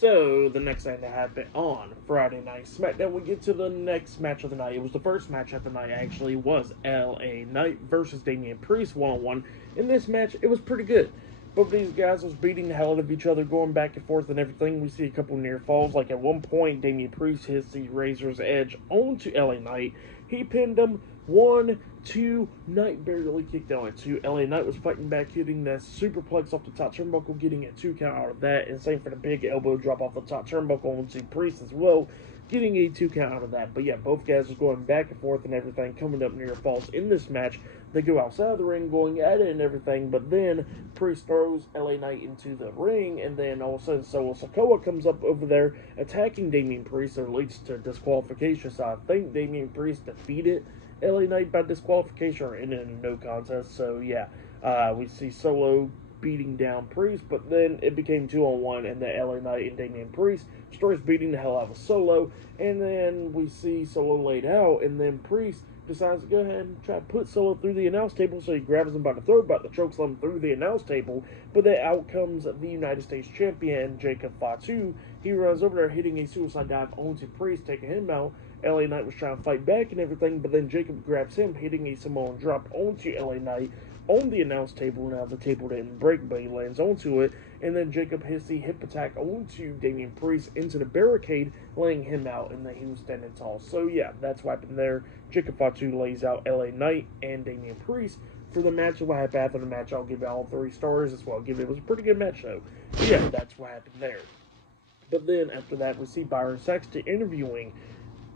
So, the next thing that happened on Friday Night SmackDown, we get to the next match of the night. It was the first match of the night, actually, was LA Knight versus Damian Priest one-on-one. In this match, it was pretty good. Both of these guys was beating the hell out of each other, going back and forth and everything. We see a couple near falls. Like at one point, Damian Priest hits the Razor's Edge onto LA Knight. He pinned him. 1, 2, Knight barely kicked out at 2. LA Knight was fighting back, hitting that superplex off the top turnbuckle, getting a 2 count out of that. And same for the big elbow drop off the top turnbuckle onto Priest as well, getting a 2 count out of that. But yeah, both guys was going back and forth and everything, coming up near falls in this match. They go outside of the ring, going at it and everything, but then Priest throws LA Knight into the ring, and then all of a sudden Solo Sikoa comes up over there, attacking Damian Priest, and leads to disqualification. So I think Damian Priest defeated LA Knight by disqualification or in a no contest. So yeah, we see Solo beating down Priest, but then it became 2-on-1, and then LA Knight and Damian Priest starts beating the hell out of Solo, and then we see Solo laid out, and then Priest decides to go ahead and try to put Solo through the announce table, so he grabs him by the throat, about to chokeslam through the announce table, but then out comes the United States Champion, Jacob Fatu. He runs over there, hitting a suicide dive onto Priest, taking him out. LA Knight was trying to fight back and everything, but then Jacob grabs him, hitting a Samoan drop onto LA Knight on the announce table. Now the table didn't break, but he lands onto it, and then Jacob hits the hip attack onto Damian Priest into the barricade, laying him out, and then he was standing tall. So yeah, that's what happened there. Jacob Fatu lays out LA Knight and Damian Priest for the match. What happened after the match, I'll give it all 3 stars. That's what I'll give it. It was a pretty good match though. But yeah, that's what happened there. But then after that, we see Byron Saxton interviewing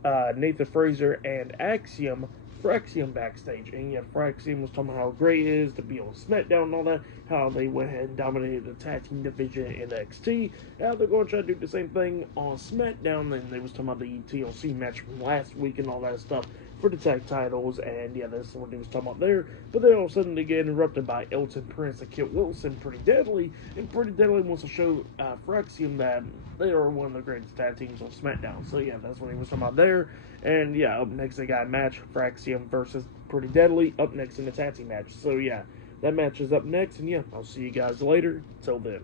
Nathan Fraser and Fraxium backstage. And yeah, Fraxium was talking about how great it is to be on SmackDown and all that, how they went ahead and dominated the tag team division in NXT. Now they're going to try to do the same thing on SmackDown, and they was talking about the TLC match from last week and all that stuff for the tag titles, and yeah, that's what they was talking about there. But then all of a sudden they get interrupted by Elton Prince and Kit Wilson, Pretty Deadly, and Pretty Deadly wants to show Fraxium that they are one of the greatest tag teams on SmackDown. So yeah, that's what he was talking about there. And yeah, up next they got a match, Fraxium versus Pretty Deadly, up next in the tag team match. So yeah, that match is up next, and yeah, I'll see you guys later. Till then.